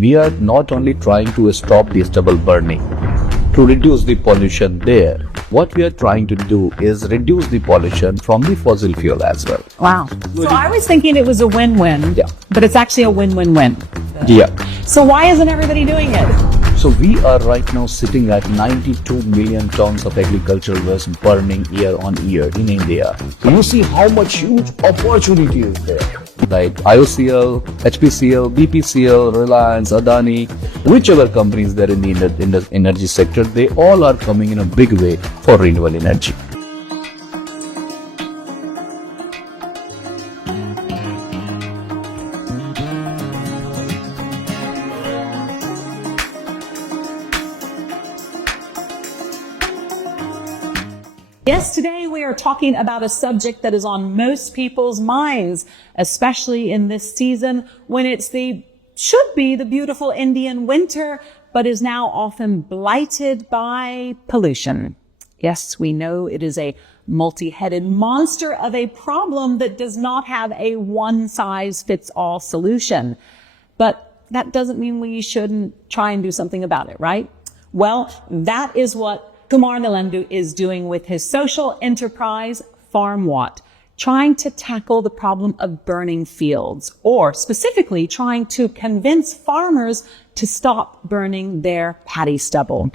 we are not only trying to stop the stubble burning, to reduce the pollution there, what we are trying to do is reduce the pollution from the fossil fuel as well. Wow. So I was thinking it was a win-win, Yeah. but it's actually a win-win-win. Yeah. So why isn't everybody doing it? So we are right now sitting at 92 million tons of agricultural waste burning year on year in India. You see how much huge opportunity is there. Like IOCL, HPCL, BPCL, Reliance, Adani, whichever companies there in the energy sector, they all are coming in a big way for renewable energy. Yes, today we are talking about a subject that is on most people's minds, especially in this season when should be the beautiful Indian winter, but is now often blighted by pollution. Yes, we know it is a multi-headed monster of a problem that does not have a one-size-fits-all solution. But that doesn't mean we shouldn't try and do something about it, right? Well, that is what Kumar Neelendu is doing with his social enterprise, Farmwatt, trying to tackle the problem of burning fields, or specifically trying to convince farmers to stop burning their paddy stubble.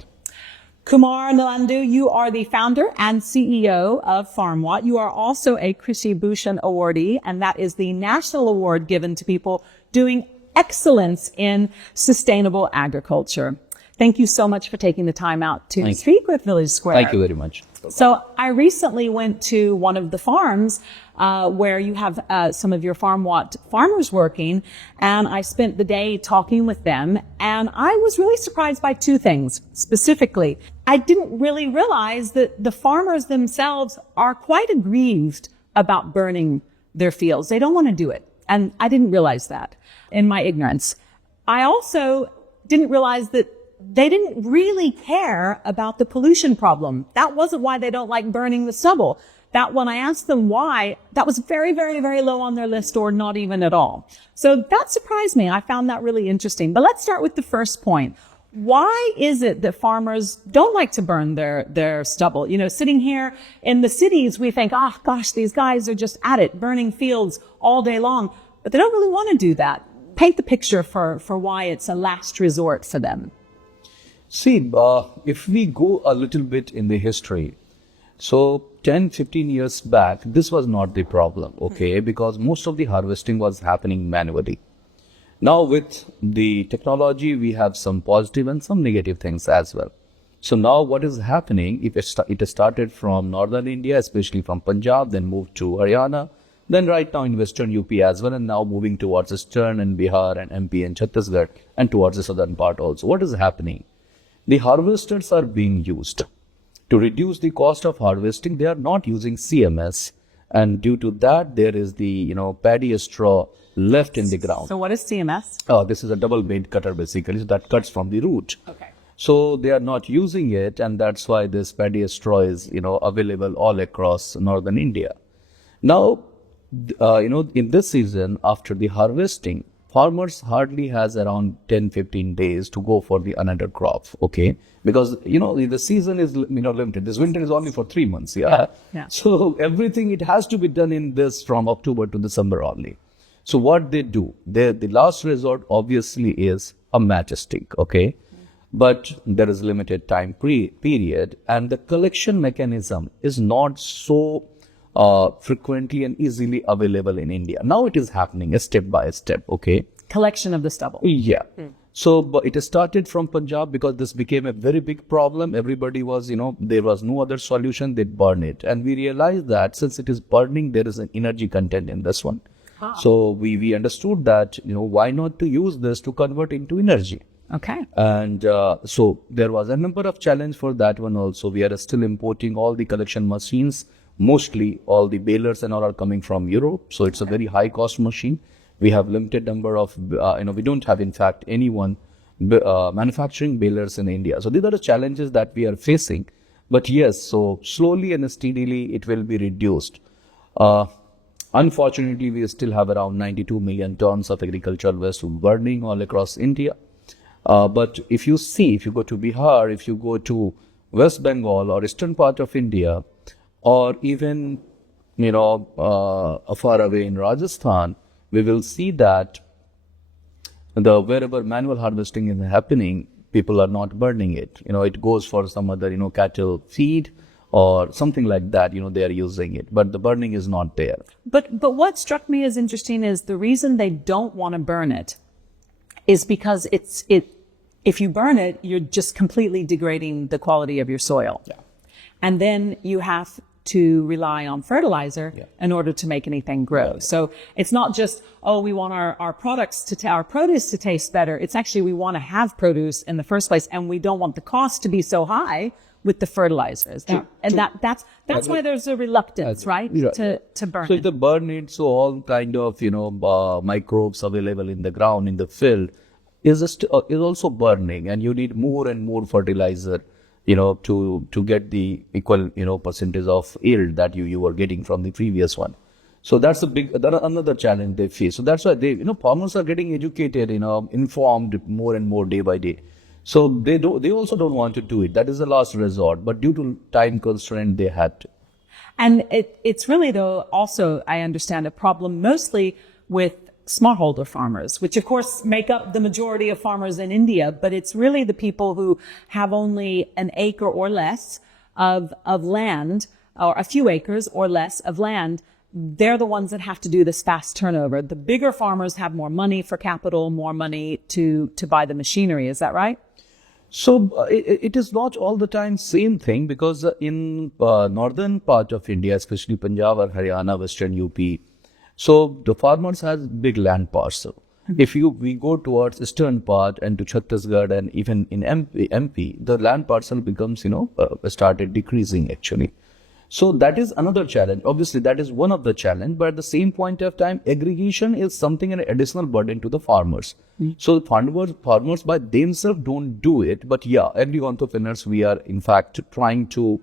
Kumar Neelendu, you are the founder and CEO of Farmwatt. You are also a Krishi Bhushan awardee, and that is the national award given to people doing excellence in sustainable agriculture. Thank you so much for taking the time out to speak with Village Square. Thank you very much. So I recently went to one of the farms where you have some of your Farmwatt farmers working, and I spent the day talking with them, and I was really surprised by two things. Specifically, I didn't really realize that the farmers themselves are quite aggrieved about burning their fields. They don't want to do it, and I didn't realize that in my ignorance. I also didn't realize that they didn't really care about the pollution problem. That wasn't why they don't like burning the stubble. That when I asked them why, that was very, very, very low on their list, or not even at all. So that surprised me. I found that really interesting. But let's start with the first point. Why is it that farmers don't like to burn their stubble? You know, sitting here in the cities, we think, oh gosh, these guys are just at it, burning fields all day long. But they don't really want to do that. Paint the picture for why it's a last resort for them. See, if we go a little bit in the history, so 10, 15 years back, this was not the problem, okay, because most of the harvesting was happening manually. Now with the technology, we have some positive and some negative things as well. So now what is happening, if it started from northern India, especially from Punjab, then moved to Haryana, then right now in western UP as well, and now moving towards eastern and Bihar and MP and Chhattisgarh and towards the southern part also. What is happening? The harvesters are being used. To reduce the cost of harvesting, they are not using CMS. And due to that, there is the, paddy straw left in the ground. So what is CMS? Oh, this is a double blade cutter basically, so that cuts from the root. Okay. So they are not using it, and that's why this paddy straw is, available all across northern India. Now, in this season, after the harvesting, farmers hardly has around 10-15 days to go for the another crop, okay? Because, the season is, limited. This winter is only for 3 months, yeah? So everything, it has to be done in this from October to December only. So what they do, the last resort obviously is a matchstick, okay? But there is limited time period, and the collection mechanism is not so frequently and easily available in India. Now it is happening step by step, okay? Collection of the stubble. Yeah. So but it started from Punjab because this became a very big problem. Everybody was, there was no other solution, they'd burn it. And we realized that since it is burning, there is an energy content in this one. So we understood that, why not to use this to convert into energy? Okay. And so there was a number of challenge for that one also. We are still importing all the collection machines. Mostly all the balers and all are coming from Europe. So it's a very high cost machine. We have limited number of, we don't have in fact anyone manufacturing balers in India. So these are the challenges that we are facing. But yes, so slowly and steadily it will be reduced. Unfortunately, we still have around 92 million tons of agricultural waste burning all across India. But if you go to Bihar, if you go to West Bengal or eastern part of India, or even, far away in Rajasthan, we will see that wherever manual harvesting is happening, people are not burning it. It goes for some other, cattle feed or something like that. They are using it, but the burning is not there. But what struck me as interesting is the reason they don't want to burn it is because if you burn it, you're just completely degrading the quality of your soil. Yeah. And then you have to rely on fertilizer in order to make anything grow. Yeah. So it's not just, we want our products our produce to taste better. It's actually, we want to have produce in the first place, and we don't want the cost to be so high with the fertilizers. And that's why there's a reluctance, right? To burn So it. if they burn it, so all kind of, microbes available in the ground, in the field, is also burning, and you need more and more fertilizer, to get the equal, percentage of yield that you were getting from the previous one. So that's another challenge they face. So that's why farmers are getting educated, informed more and more day by day. So they also don't want to do it. That is the last resort, but due to time constraint, they had to. And it's really, though, also, I understand, a problem mostly with smallholder farmers, which of course make up the majority of farmers in India, but it's really the people who have only an acre or less of land, or a few acres or less of land. They're the ones that have to do this fast turnover. The bigger farmers have more money for capital, more money to buy the machinery. Is that right? So it is not all the time same thing, because in northern part of India, especially Punjab or Haryana, Western UP, so the farmers has big land parcel. If we go towards eastern part and to Chhattisgarh and even in MP, the land parcel becomes, started decreasing actually. So that is another challenge. Obviously, that is one of the challenge, but at the same point of time, aggregation is something, an additional burden to the farmers. So farmers by themselves don't do it, but agri entrepreneurs, we are in fact trying to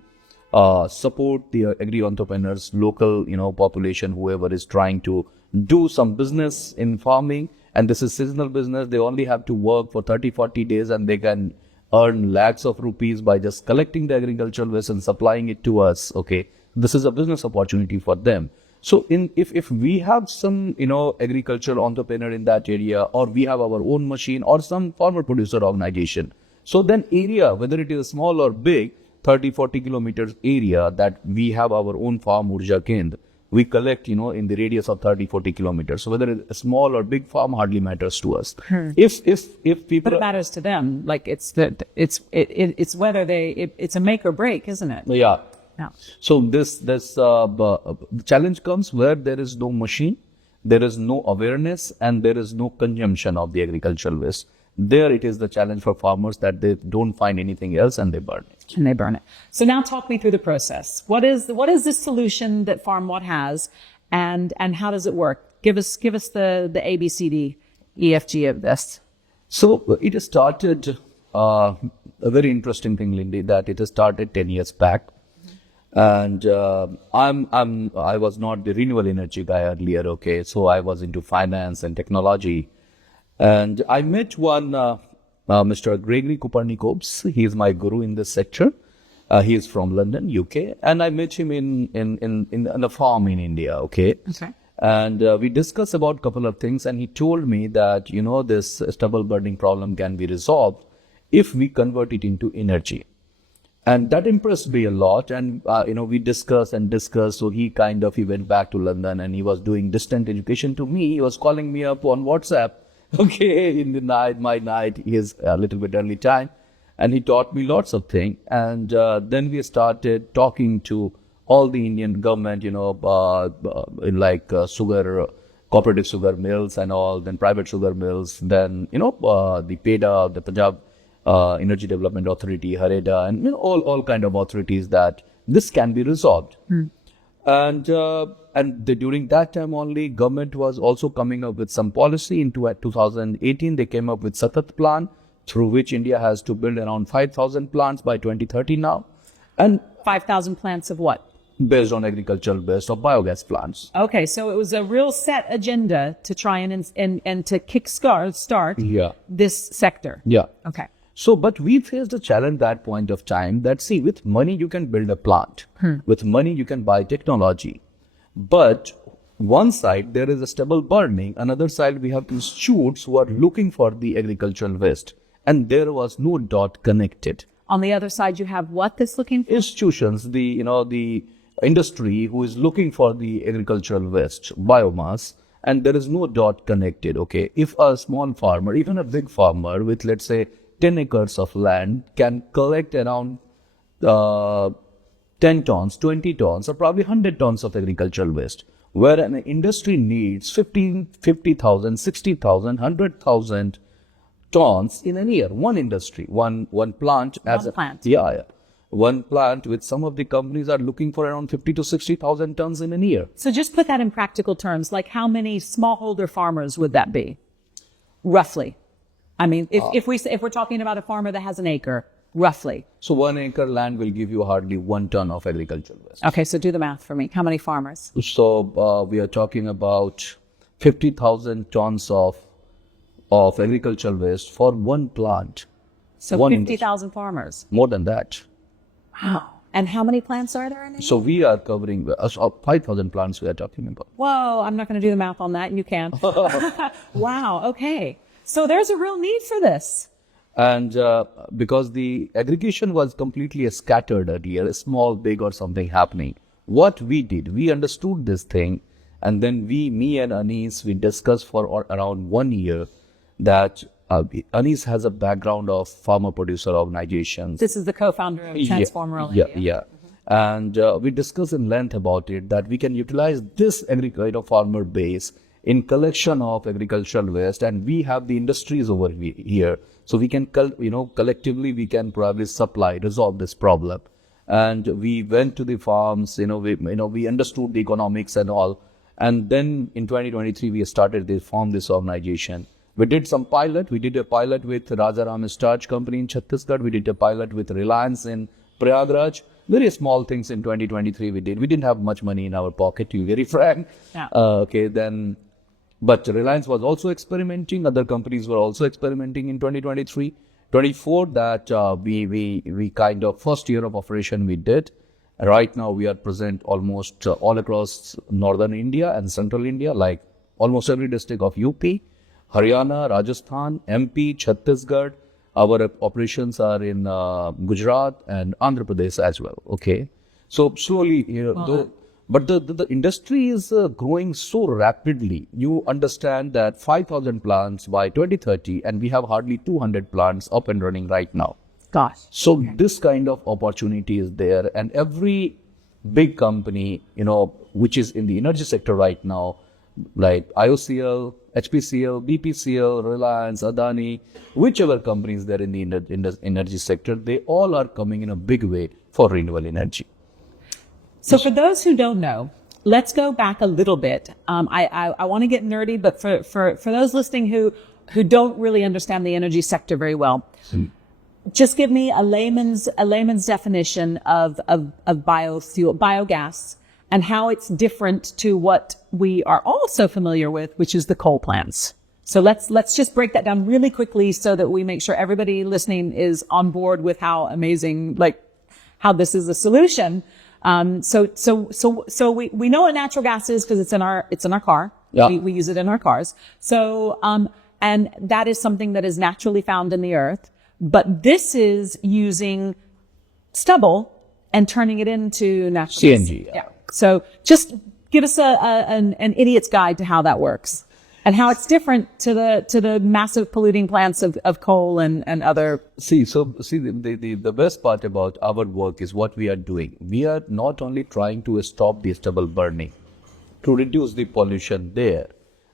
support the agri entrepreneurs, local, population, whoever is trying to do some business in farming, and this is seasonal business. They only have to work for 30-40 days, and they can earn lakhs of rupees by just collecting the agricultural waste and supplying it to us. Okay, this is a business opportunity for them. So if we have some, agricultural entrepreneur in that area, or we have our own machine or some farmer producer organization, so then area, whether it is small or big, 30-40 kilometers area that we have our own farm Urja Kendra, we collect, in the radius of 30-40 kilometers. So whether it's a small or big farm hardly matters to us. If people, But it matters to them. Like it's whether it's a make or break, isn't it? Yeah. Yeah. So the challenge comes where there is no machine, there is no awareness, and there is no consumption of the agricultural waste. There it is the challenge for farmers that they don't find anything else and they burn it. And they burn it. So now talk me through the process. What is this solution that Farmwatt has, and how does it work? Give us the ABCD EFG of this. So it started a very interesting thing, Lyndee, that it has started 10 years back. And I was not the renewable energy guy earlier, okay? So I was into finance and technology. And I met one Mr. Gregory Copernicus. He is my guru in this sector. He is from London, UK, and I met him in a farm in India. Okay. Okay. And we discussed about a couple of things, and he told me that this stubble burning problem can be resolved if we convert it into energy. And that impressed me a lot. And, we discussed. So he went back to London, and he was doing distant education to me. He was calling me up on WhatsApp. Okay, in the night, my night, he is a little bit early time. And he taught me lots of things. And then we started talking to all the Indian government, in like sugar, cooperative sugar mills and all, then private sugar mills, then, the PEDA, the Punjab Energy Development Authority, HAREDA, and all kind of authorities that this can be resolved. And during that time only, government was also coming up with some policy. Into 2018, they came up with Satat plan, through which India has to build around 5,000 plants by 2030 now. And 5,000 plants of what? based on agricultural waste or biogas plants. Okay, so it was a real set agenda to try and to start Yeah. this sector. Yeah. Okay. So, but we faced a challenge that point of time that, see, with money you can build a plant. With money you can buy technology. But one side there is a stubble burning, another side we have institutes who are looking for the agricultural waste. And there was no dot connected. On the other side, you have what that's looking for? Institutions, the industry who is looking for the agricultural waste, biomass, and there is no dot connected, okay? If a small farmer, even a big farmer with, let's say, 10 acres of land can collect around 10 tons, 20 tons, or probably 100 tons of agricultural waste, where an industry needs 50,000, 60,000, 100,000 tons in a year. One industry, one plant. One plant. Yeah. One plant with some of the companies are looking for around 50 to 60,000 tons in a year. So just put that in practical terms, like how many smallholder farmers would that be? Roughly. I mean, if we're talking about a farmer that has an acre, roughly. So 1 acre land will give you hardly 1 ton of agricultural waste. Okay, so do the math for me. How many farmers? So we are talking about 50,000 tons of agricultural waste for one plant. So One 50,000 farmers. More than that. Wow. And how many plants are there in India? So we are covering 5,000 plants we are talking about. Whoa, I'm not going to do the math on that. You can. Wow, okay. So there's a real need for this. And because the aggregation was completely scattered earlier, small, big or something happening, what we did, we understood this thing, and then me and Anis, we discussed for around 1 year that Anis has a background of farmer-producer organizations. This is the co-founder of Transform Rural Yeah. India. And we discussed in length about it that we can utilize this farmer base in collection of agricultural waste, and we have the industries over here, so we can collectively we can probably resolve this problem. And we went to the farms, we understood the economics and all, and then in 2023 we formed this organization. We did some pilot. We did a pilot with Rajaram Starch Company in Chhattisgarh. We did a pilot with Reliance in Prayagraj. Very small things in 2023 we did. We didn't have much money in our pocket, to be very frank. Yeah. But Reliance was also experimenting. Other companies were also experimenting in 2023. 24, that we kind of first year of operation we did. Right now we are present almost all across northern India and central India, like almost every district of UP, Haryana, Rajasthan, MP, Chhattisgarh. Our operations are in Gujarat and Andhra Pradesh as well. Okay, so slowly, but the industry is growing so rapidly. You understand that 5,000 plants by 2030, and we have hardly 200 plants up and running right now. Gosh. So this kind of opportunity is there, and every big company, which is in the energy sector right now, like IOCL, HPCL, BPCL, Reliance, Adani, whichever companies there in the energy sector, they all are coming in a big way for renewable energy. So for those who don't know, let's go back a little bit. I want to get nerdy, but for those listening who don't really understand the energy sector very well, just give me a layman's definition of biofuel, biogas, and how it's different to what we are also familiar with, which is the coal plants. So let's just break that down really quickly so that we make sure everybody listening is on board with how amazing, how this is a solution. So we know what natural gas is because it's in our car. Yeah. We use it in our cars. So, and that is something that is naturally found in the earth, but this is using stubble and turning it into natural CNG. gas. Yeah. So just give us an idiot's guide to how that works and how it's different to the massive polluting plants of coal and other. The best part about our work is what we are doing. We are not only trying to stop the stubble burning, to reduce the pollution there.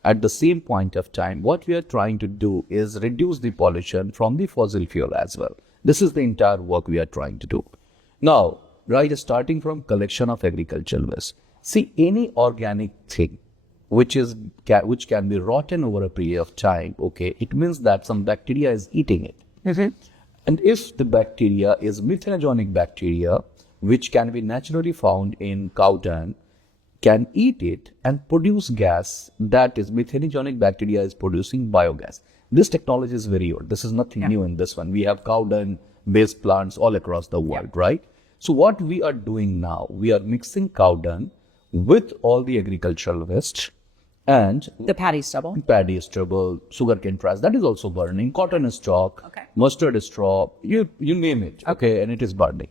At the same point of time, what we are trying to do is reduce the pollution from the fossil fuel as well. This is the entire work we are trying to do. Now, starting from collection of agricultural waste. See, any organic thing which can be rotten over a period of time, okay, it means that some bacteria is eating it. Mm-hmm. And if the bacteria is methanogenic bacteria, which can be naturally found in cow dung, can eat it and produce gas, that is methanogenic bacteria is producing biogas. This technology is very old. This is nothing new in this one. We have cow dung based plants all across the world, right? So what we are doing now, we are mixing cow dung with all the agricultural waste and The paddy stubble. paddy stubble, sugarcane trash, that is also burning, cotton stalk, Okay. mustard straw, you name it, okay, and it is burning.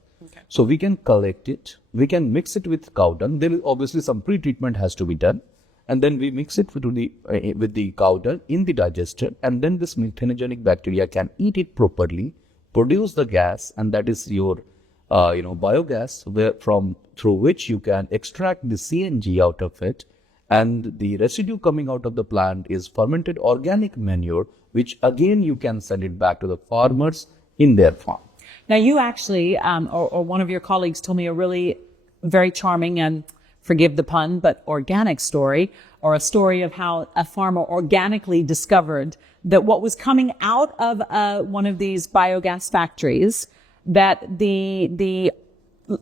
So we can collect it, we can mix it with cow dung. There is obviously some pre-treatment has to be done, and then we mix it with the cow dung in the digester, and then this methanogenic bacteria can eat it properly, produce the gas, and that is your biogas, through which you can extract the CNG out of it, and the residue coming out of the plant is fermented organic manure, which again you can send it back to the farmers in their farm. Now, you actually, or one of your colleagues told me a really very charming and, forgive the pun, but organic story, or a story of how a farmer organically discovered that what was coming out of one of these biogas factories, that the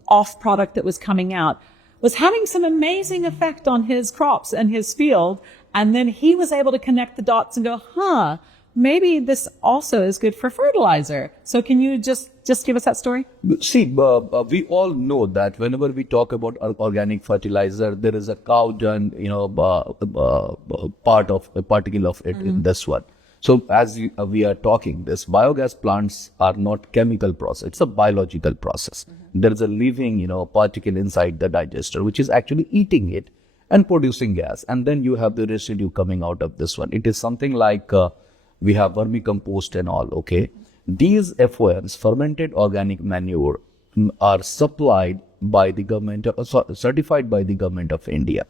off product that was coming out was having some amazing effect on his crops and his field. And then he was able to connect the dots and go, maybe this also is good for fertilizer. So can you just give us that story? See, we all know that whenever we talk about organic fertilizer, there is a cow dung, part of a particle of it in this one. So as we are talking, this biogas plants are not chemical process; it's a biological process. There is a living, particle inside the digester which is actually eating it and producing gas, and then you have the residue coming out of this one. It is something like we have vermicompost and all. Okay, these FOMs, fermented organic manure, are supplied by the government, certified by the government of India.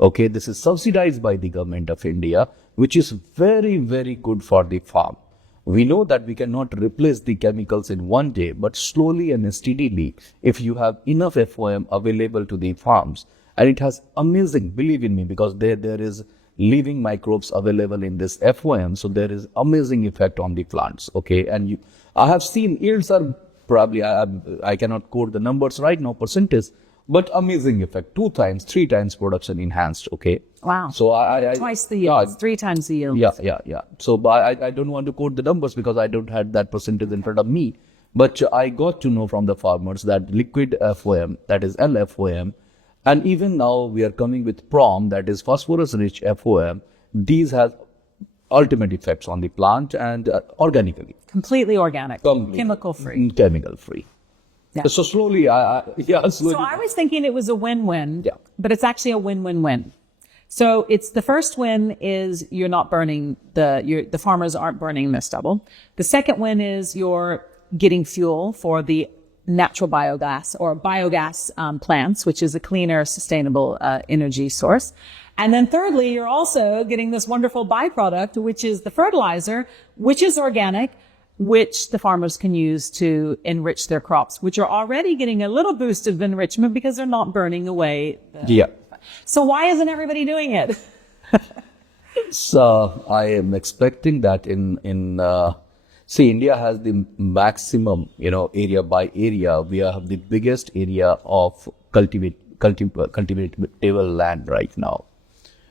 Okay, this is subsidized by the government of India, which is very, very good for the farm. We know that we cannot replace the chemicals in one day, but slowly and steadily, if you have enough FOM available to the farms, and it has amazing, believe in me, because there is living microbes available in this FOM, so there is amazing effect on the plants. Okay, and I have seen yields are probably, I cannot quote the numbers right now, percentage, but amazing effect, 2 times, 3 times production enhanced. Okay. Wow. So I Twice the yield, 3 times the yield. Yeah. So but I don't want to quote the numbers because I don't have that percentage in front of me. But I got to know from the farmers that liquid FOM, that is LFOM, and even now we are coming with PROM, that is phosphorus-rich FOM. These have ultimate effects on the plant and organically. Completely organic. Chemical-free. Chemical-free. Yeah. So slowly, slowly. So I was thinking it was a win-win, Yeah. but it's actually a win-win-win. So it's the first win is you're not burning the farmers aren't burning the stubble. The second win is you're getting fuel for the natural biogas or biogas plants, which is a cleaner, sustainable energy source. And then thirdly, you're also getting this wonderful byproduct, which is the fertilizer, which is organic, which the farmers can use to enrich their crops, which are already getting a little boost of enrichment because they're not burning away. Yeah. So why isn't everybody doing it? So I am expecting that see, India has the maximum, area by area. We have the biggest area of cultivatable land right now.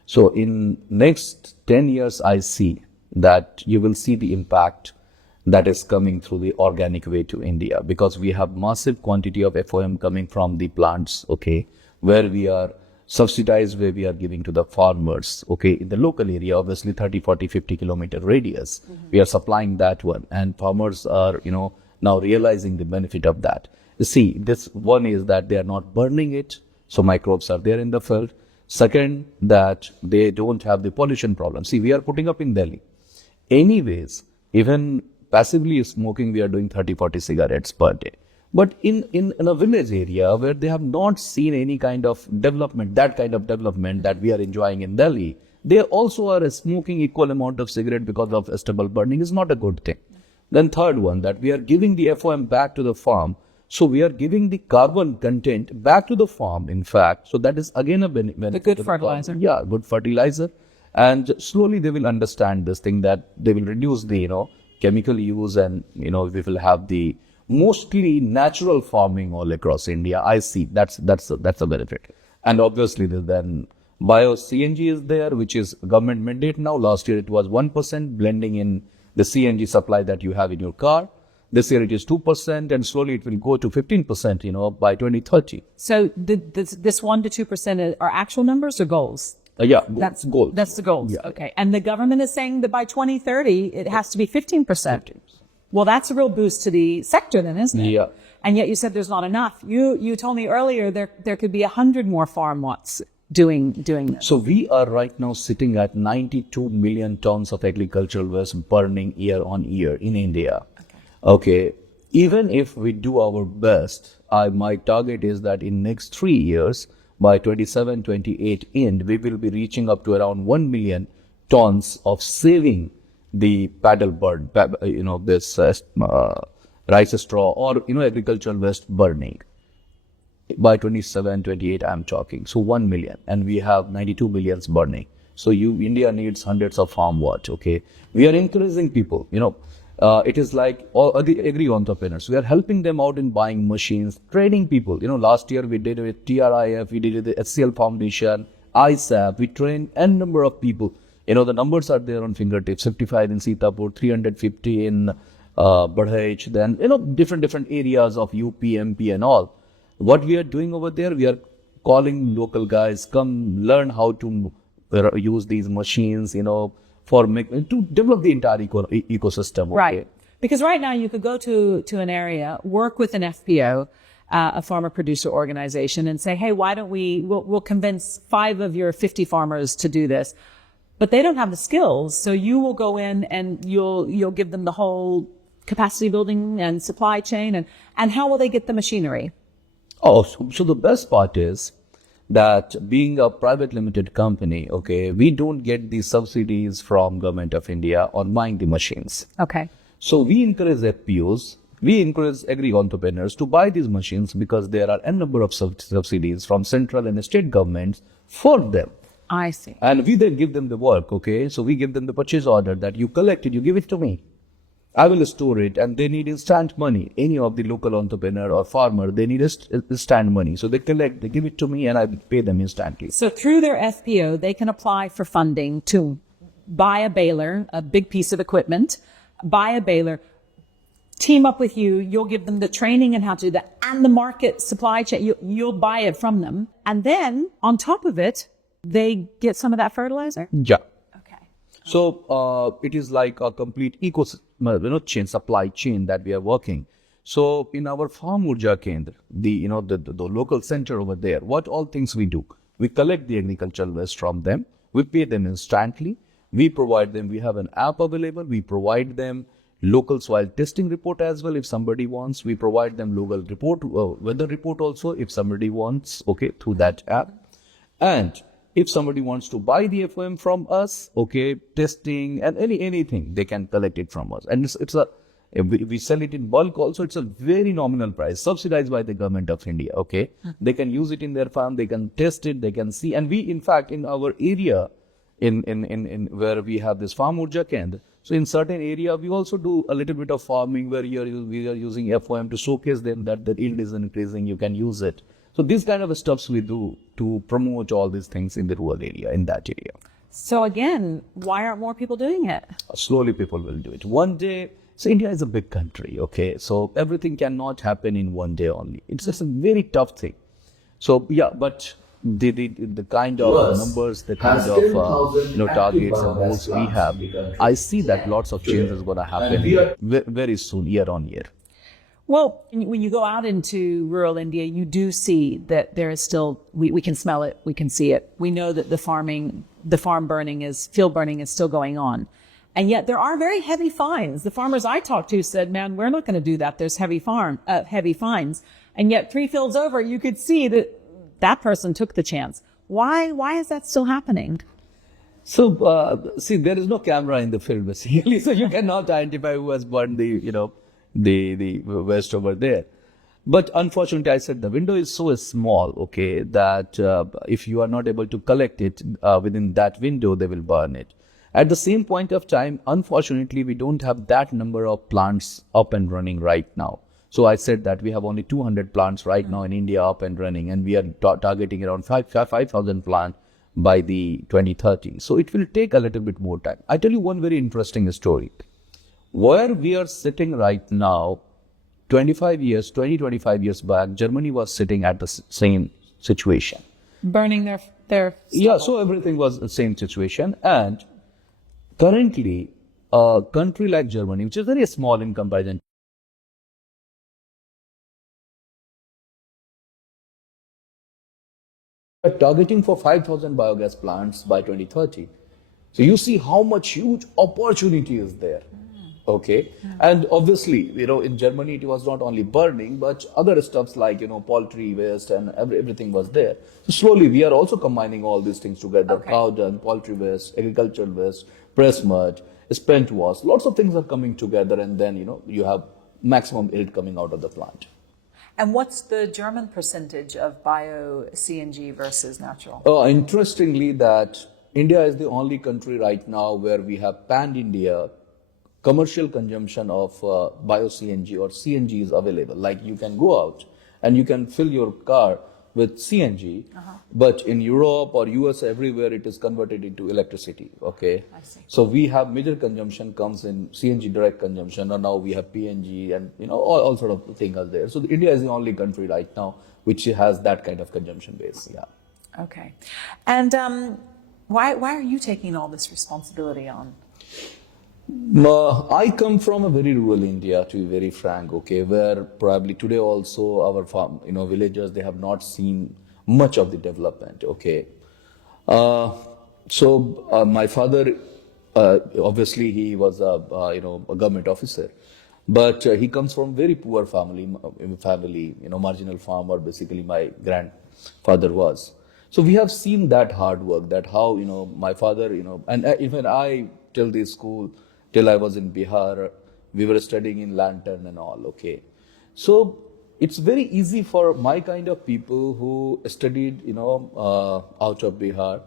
So in next 10 years, I see that you will see the impact that is coming through the organic way to India, because we have massive quantity of FOM coming from the plants, okay, where we are subsidized, where we are giving to the farmers, okay, in the local area, obviously 30, 40, 50 kilometer radius, we are supplying that one, and farmers are, now realizing the benefit of that. You see, this one is that they are not burning it, so microbes are there in the field. Second, that they don't have the pollution problem. See, we are putting up in Delhi. Anyways, even passively smoking, we are doing 30, 40 cigarettes per day. But in a village area where they have not seen any kind of development, that kind of development that we are enjoying in Delhi, they also are smoking equal amount of cigarette because of stubble burning is not a good thing. Then third one, that we are giving the FOM back to the farm. So we are giving the carbon content back to the farm, in fact. So that is again a benefit. The good fertilizer. Yeah, good fertilizer. And slowly they will understand this thing, that they will reduce the, chemical use, and, we will have the mostly natural farming all across India. I see that's a benefit. And obviously then bio CNG is there, which is government mandate now. Last year it was 1% blending in the CNG supply that you have in your car. This year it is 2%, and slowly it will go to 15%, by 2030. So this 1 to 2% are actual numbers or goals? Yeah, that's goal. That's the goals. Yeah. Okay. And the government is saying that by 2030, it has to be 15%. Well, that's a real boost to the sector then, isn't it? Yeah. And yet you said there's not enough. You told me earlier there could be 100 more Farmwatts doing this. So we are right now sitting at 92 million tons of agricultural waste burning year on year in India. Okay. Even if we do our best, my target is that in next 3 years, by 27, 28 end, we will be reaching up to around 1 million tons of saving the paddle bird, this rice straw or, agricultural waste burning. By 27, 28, I'm talking. So 1 million, and we have 92 millions burning. So India needs hundreds of Farmwatt, okay? We are encouraging people, it is like all the agri entrepreneurs. We are helping them out in buying machines, training people. Last year we did it with TRIF, we did it with the HCL Foundation, ISAP. We trained n number of people. The numbers are there on fingertips. 55 in Sitapur, 350 in Badhaj, then different areas of UP, MP, and all. What we are doing over there, we are calling local guys, come learn how to use these machines, to develop the entire ecosystem. Okay? Right. Because right now you could go to an area, work with an FPO, a farmer producer organization, and say, hey, why don't we'll convince 5 of your 50 farmers to do this. But they don't have the skills. So you will go in and you'll give them the whole capacity building and supply chain. And how will they get the machinery? Oh, so the best part is that being a private limited company, okay, we don't get the subsidies from Government of India on buying the machines. Okay. So we encourage FPOs, we encourage agri entrepreneurs to buy these machines because there are a number of subsidies from central and state governments for them. I see. And we then give them the work, okay? So we give them the purchase order that you collect it, you give it to me. I will store it, and they need instant money. Any of the local entrepreneur or farmer, they need instant money. So they collect, they give it to me, and I pay them instantly. So through their FPO, they can apply for funding to buy a baler, a big piece of equipment, buy a baler, team up with you. You'll give them the training and how to do that, and the market supply chain. You'll buy it from them. And then on top of it, they get some of that fertilizer? Yeah. Okay. So it is like a complete ecosystem, supply chain that we are working. So in our Farm Urja Kendra, the local center over there, what all things we do? We collect the agricultural waste from them. We pay them instantly. We provide them. We have an app available. We provide them local soil testing report as well if somebody wants. We provide them local report, weather report also if somebody wants, okay, through that app. And if somebody wants to buy the FOM from us, okay, testing and anything, they can collect it from us. And we sell it in bulk also. It's a very nominal price, subsidized by the Government of India, okay. They can use it in their farm, they can test it, they can see. And we, in fact, in our area, in where we have this Farm Urja Kendra, so in certain area, we also do a little bit of farming where we are using FOM to showcase them that the yield is increasing, you can use it. So these kind of stuffs we do to promote all these things in the rural area, in that area. So again, why aren't more people doing it? Slowly people will do it. One day, so India is a big country, okay? So everything cannot happen in one day only. It's just a very tough thing. So yeah, but the kind of numbers, the kind of targets and goals we have, I see that lots of change is going to happen very soon, year on year. Well, when you go out into rural India, you do see that there is still, we can smell it, we can see it. We know that the field burning is still going on. And yet there are very heavy fines. The farmers I talked to said, man, we're not going to do that. There's heavy fines. And yet 3 fields over, you could see that person took the chance. Why is that still happening? So, see, there is no camera in the field basically, so you cannot identify who has burned the waste over there. But unfortunately, I said the window is so small, okay, that if you are not able to collect it within that window, they will burn it. At the same point of time, unfortunately, we don't have that number of plants up and running right now. So I said that we have only 200 plants right now in India up and running, and we are targeting around 5,000 plants by the 2030. So it will take a little bit more time. I tell you one very interesting story. Where we are sitting right now, 25 years back, Germany was sitting at the same situation. Burning their Yeah, so everything was the same situation. And currently, a country like Germany, which is very small in comparison, are targeting for 5,000 biogas plants by 2030. So you see how much huge opportunity is there. Okay. And obviously, in Germany, it was not only burning, but other stuffs like, poultry waste and everything was there. So slowly, we are also combining all these things together. Okay. Cow dung, poultry waste, agricultural waste, press mud, spent waste. Lots of things are coming together, and then, you have maximum yield coming out of the plant. And what's the German percentage of bio CNG versus natural? Interestingly, that India is the only country right now where we have pan-India commercial consumption of bio CNG or CNG is available. Like you can go out and you can fill your car with CNG, but in Europe or US, everywhere it is converted into electricity. Okay, I see. so we have major consumption comes in CNG direct consumption, and now we have PNG and all sort of things are there. So India is the only country right now which has that kind of consumption base. Yeah. Okay, and why are you taking all this responsibility on? I come from a very rural India, to be very frank, okay, where probably today also our farm, villagers, they have not seen much of the development, okay. So my father, obviously he was a government officer, but he comes from very poor family, marginal farmer, basically my grandfather was. So we have seen that hard work, that how, my father, and even I, till the school, till I was in Bihar, we were studying in lantern and all, okay. So it's very easy for my kind of people who studied, out of Bihar,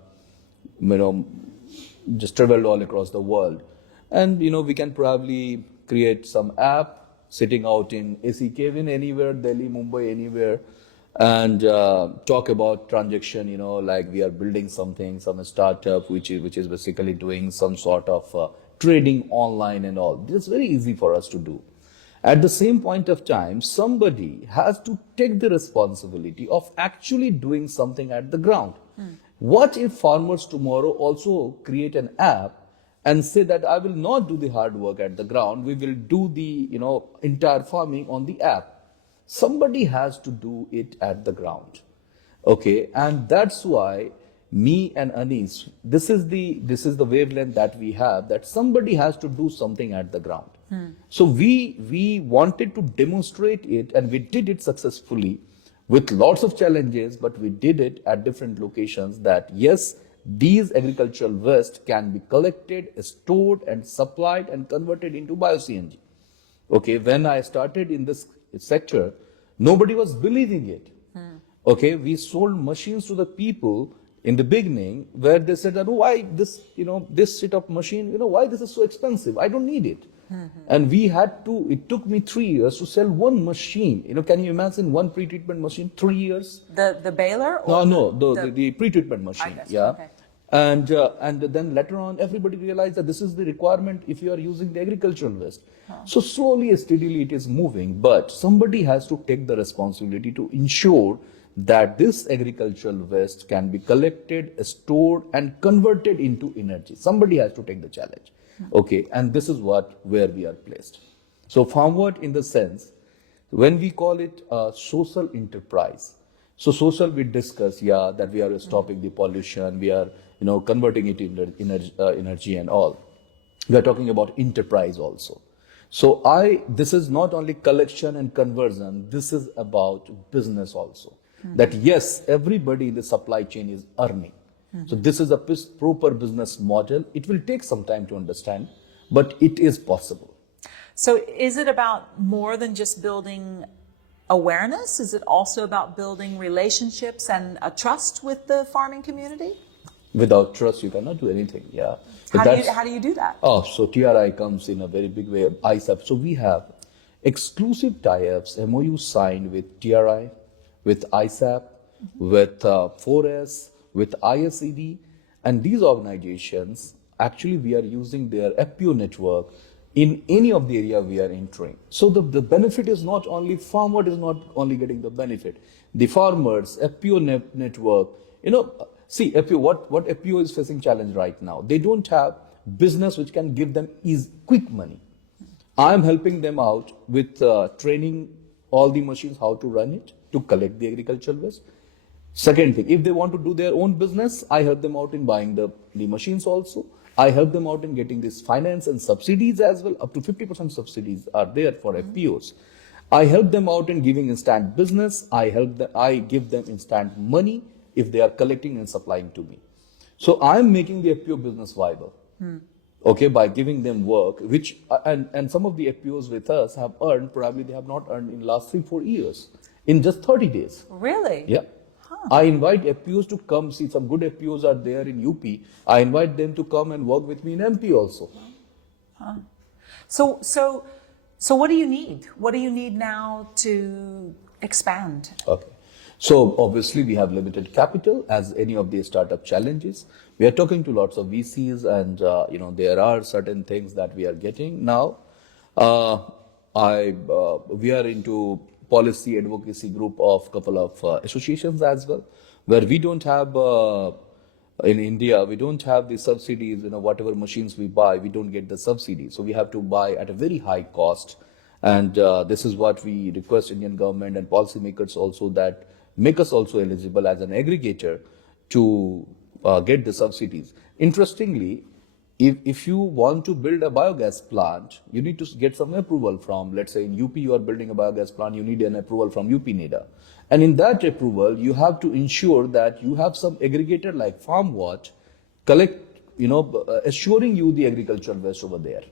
just traveled all across the world. And, we can probably create some app sitting out in AC cabin anywhere, Delhi, Mumbai, anywhere, and talk about transaction, like we are building something, some startup, which is basically doing some sort of trading online and all. This is very easy for us to do. At the same point of time, somebody has to take the responsibility of actually doing something at the ground. What if farmers tomorrow also create an app and say that I will not do the hard work at the ground, we will do the entire farming on the app? Somebody has to do it at the ground. Okay, and that's why me and Anis, this is the wavelength that we have, that somebody has to do something at the ground. So we wanted to demonstrate it, and we did it successfully with lots of challenges, but we did it at different locations, that yes, these agricultural waste can be collected, stored and supplied and converted into bio-CNG. Okay, when I started in this sector, nobody was believing it. Okay, we sold machines to the people in the beginning where they said that, why this, this setup machine, why this is so expensive? I don't need it. And we had to, it took me 3 years to sell one machine. Can you imagine one pre-treatment machine, 3 years? The baler? Or No, the pre-treatment machine. Yeah. Okay. And then later on, everybody realized that this is the requirement if you are using the agricultural waste. So slowly, steadily, it is moving. But somebody has to take the responsibility to ensure that this agricultural waste can be collected, stored, and converted into energy. Somebody has to take the challenge. Okay, and this is where we are placed. So Farmwatt, in the sense, when we call it a social enterprise. So social, we discuss, that we are stopping the pollution, we are, converting it into energy and all. We are talking about enterprise also. So this is not only collection and conversion, this is about business also. That yes, everybody in the supply chain is earning. So this is a proper business model. It will take some time to understand, but it is possible. So is it about more than just building awareness? Is it also about building relationships and a trust with the farming community? Without trust, you cannot do anything. Yeah. How do you do that? So TRI comes in a very big way. ISAP. So we have exclusive tie-ups, MOU signed with TRI, with ISAP, with 4S, with ISED, and these organizations, actually we are using their FPO network in any of the area we are entering. So the benefit is not only, Farmwatt is not only getting the benefit, the farmers, FPO network, see FPO, what FPO is facing challenge right now. They don't have business which can give them quick money. I am helping them out with training all the machines how to run it, to collect the agricultural waste. Second thing, if they want to do their own business, I help them out in buying the machines also. I help them out in getting this finance and subsidies as well. Up to 50% subsidies are there for FPOs. I help them out in giving instant business. I give them instant money if they are collecting and supplying to me. So I am making the FPO business viable. Okay, by giving them work, which and some of the FPOs with us have earned, probably they have not earned in last 3-4 years, in just 30 days. Really? Yeah. I invite FPOs to come, see some good FPOs are there in UP. I invite them to come and work with me in MP also. So what do you need? What do you need now to expand? Okay. So obviously we have limited capital as any of the startup challenges. We are talking to lots of VCs and there are certain things that we are getting now. We are into policy advocacy group of couple of associations as well, where we don't have in India, we don't have the subsidies. Whatever machines we buy, we don't get the subsidy, so we have to buy at a very high cost. And this is what we request Indian government and policymakers also, that make us also eligible as an aggregator to get the subsidies. Interestingly, if you want to build a biogas plant, you need to get some approval from, let's say in UP you are building a biogas plant, you need an approval from UP NEDA. And in that approval, you have to ensure that you have some aggregator like Farmwatt assuring you the agricultural waste over there.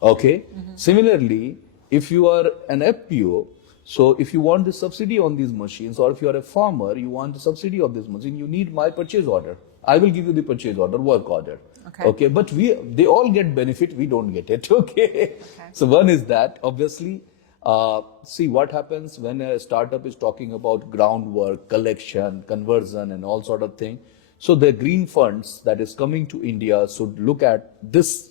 Okay. Similarly, if you are an FPO, so if you want the subsidy on these machines, or if you are a farmer, you want the subsidy of this machine, you need my purchase order. I will give you the purchase order, work order. Okay, but they all get benefit, we don't get it. Okay. So one is that, obviously, see what happens when a startup is talking about groundwork, collection, conversion, and all sort of thing. So the green funds that is coming to India should look at this,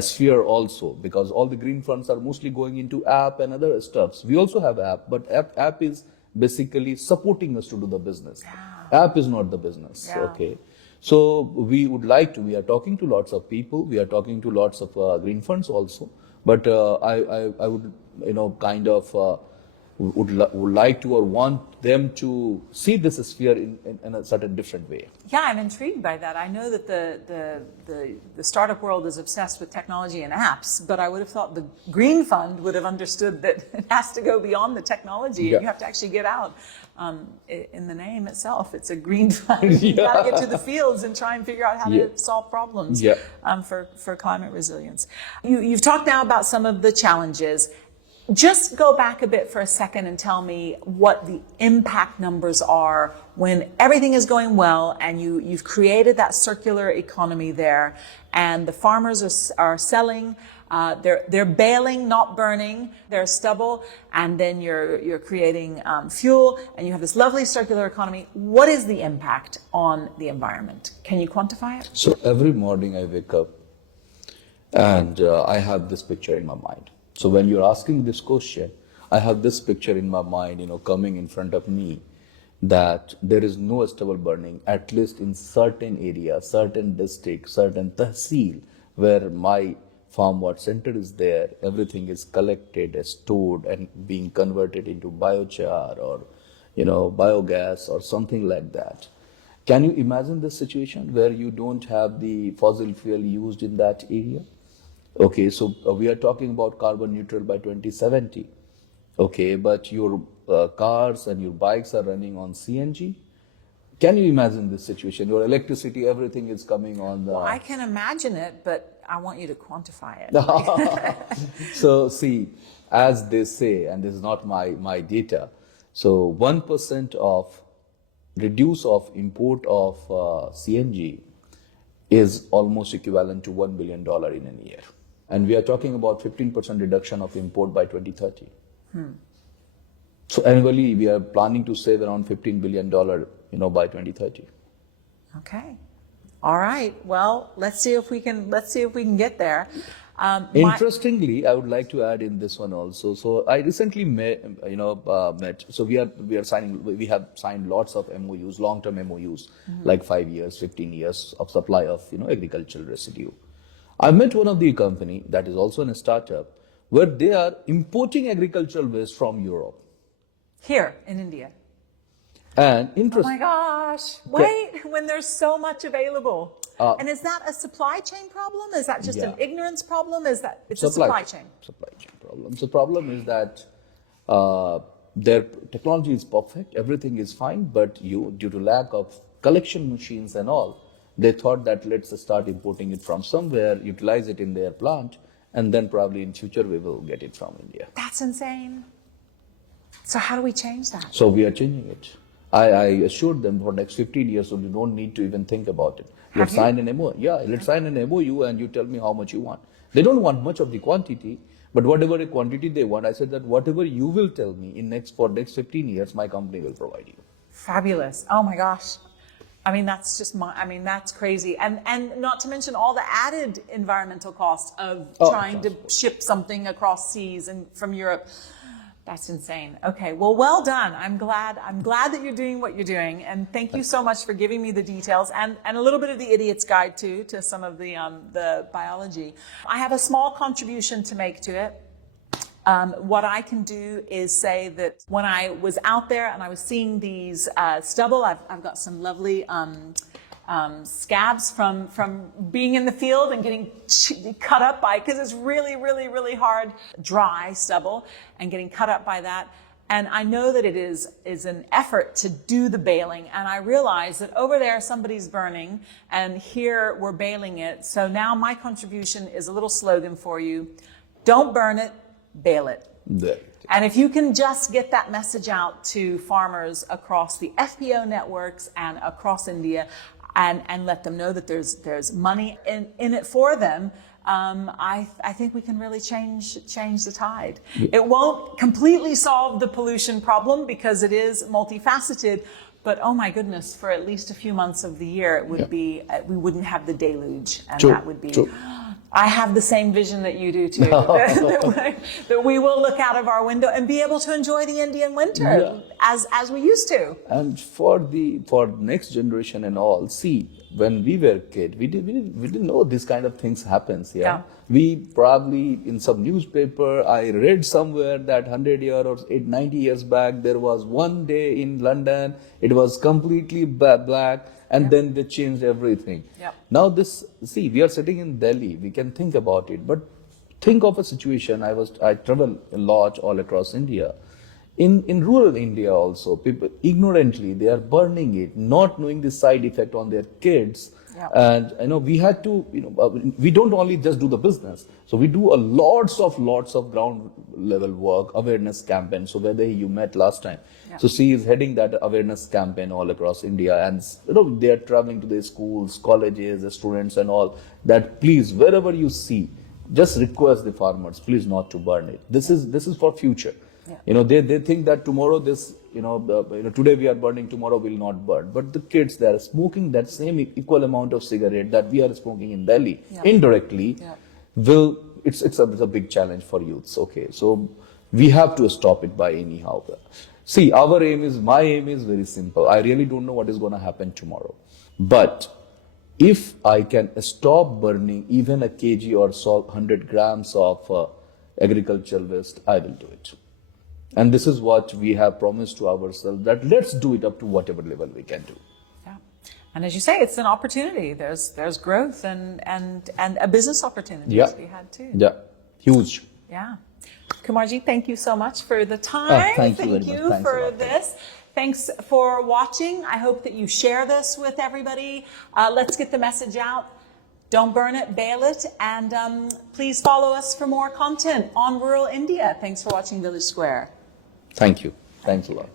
sphere also, because all the green funds are mostly going into app and other stuffs. We also have app, but app is basically supporting us to do the business. App is not the business. Okay. So we are talking to lots of people, we are talking to lots of green funds also, but I would, would like to or want them to see this sphere in a certain different way. Yeah, I'm intrigued by that. I know that the startup world is obsessed with technology and apps, but I would have thought the Green Fund would have understood that it has to go beyond the technology. And you have to actually get out. In the name itself, it's a green fund. You got to get to the fields and try and figure out how to solve problems for climate resilience. You've talked now about some of the challenges. Just go back a bit for a second and tell me what the impact numbers are when everything is going well and you've created that circular economy there, and the farmers are selling, they're baling, not burning their stubble, and then you're creating fuel, and you have this lovely circular economy. What is the impact on the environment? Can you quantify it? So every morning I wake up and I have this picture in my mind. So when you're asking this question, I have this picture in my mind, coming in front of me, that there is no stubble burning, at least in certain areas, certain districts, certain tahsil, where my Farmwatt center is there. Everything is collected, stored, and being converted into biochar or, biogas or something like that. Can you imagine this situation where you don't have the fossil fuel used in that area? Okay, so we are talking about carbon neutral by 2070. Okay, but your cars and your bikes are running on CNG. Can you imagine this situation? Your electricity, everything is coming on the... Well, I can imagine it, but I want you to quantify it. So see, as they say, and this is not my data, so 1% of reduce of import of CNG is almost equivalent to $1 billion in a year. And we are talking about 15% reduction of import by 2030. So annually, we are planning to save around $15 billion, by 2030. Okay. All right. Well, let's see if we can get there. Interestingly, I would like to add in this one also. So I recently met. So we have signed lots of MOUs, long-term MOUs, like 5 years, 15 years of supply of agricultural residue. I met one of the company that is also in a startup where they are importing agricultural waste from Europe. Here in India. And Oh my gosh! Wait, when there's so much available. And is that a supply chain problem? Is that just an ignorance problem? It's a supply chain? Supply chain problem. The problem is that their technology is perfect, everything is fine, but due to lack of collection machines and all, they thought that let's start importing it from somewhere, utilize it in their plant, and then probably in future we will get it from India. That's insane. So how do we change that? So we are changing it. I assured them for next 15 years, so you don't need to even think about it. Let's sign an MOU. Yeah, let's sign an MOU and you tell me how much you want. They don't want much of the quantity, but whatever the quantity they want, I said that whatever you will tell me for next 15 years, my company will provide you. Fabulous. Oh my gosh. I mean, that's crazy. And not to mention all the added environmental costs of trying to ship something across seas and from Europe. That's insane. Okay, well done. I'm glad that you're doing what you're doing, and thank you so much for giving me the details and a little bit of the idiot's guide too to some of the biology. I have a small contribution to make to it. What I can do is say that when I was out there and I was seeing these stubble, I've got some lovely scabs from being in the field and getting cut up by, because it's really, really, really hard, dry stubble, and getting cut up by that. And I know that it is an effort to do the baling. And I realize that over there somebody's burning, and here we're baling it. So now my contribution is a little slogan for you: don't burn it, bale it. There. And if you can just get that message out to farmers across the FPO networks and across India, and let them know that there's money in it for them, I think we can really change the tide. It won't completely solve the pollution problem because it is multifaceted, but oh my goodness, for at least a few months of the year, it would be we wouldn't have the deluge, and that would be. True. I have the same vision that you do too, that we will look out of our window and be able to enjoy the Indian winter as we used to. And for next generation and all, see, when we were kid, we didn't know this kind of things happens. Yeah. We probably in some newspaper, I read somewhere that 100 years or 90 years back, there was one day in London, it was completely black. And then they changed everything. Now we are sitting in Delhi, we can think about it, but think of a situation. I travel a lot all across India. In rural India also, people ignorantly, they are burning it, not knowing the side effect on their kids. And we had to, we don't only just do the business. So we do lots of ground level work, awareness campaign. So whether you met last time. So she is heading that awareness campaign all across India, and they are traveling to the schools, colleges, the students and all, that please, wherever you see, just request the farmers, please not to burn it. This is for future. They think that tomorrow today we are burning, tomorrow will not burn. But the kids, they are smoking that same equal amount of cigarette that we are smoking in Delhi indirectly. It's a big challenge for youths. Okay, so we have to stop it by anyhow. See, my aim is very simple. I really don't know what is going to happen tomorrow. But if I can stop burning even a kg or so, 100 grams of agricultural waste, I will do it. And this is what we have promised to ourselves, that let's do it up to whatever level we can do. Yeah. And as you say, it's an opportunity. There's growth and a business opportunity to be had too. Yeah, huge. Yeah. Kumarji, thank you so much for the time. Thank you for this. Thanks for watching. I hope that you share this with everybody. Let's get the message out. Don't burn it, bale it, and please follow us for more content on rural India. Thanks for watching Village Square. Thank you. Thanks a lot.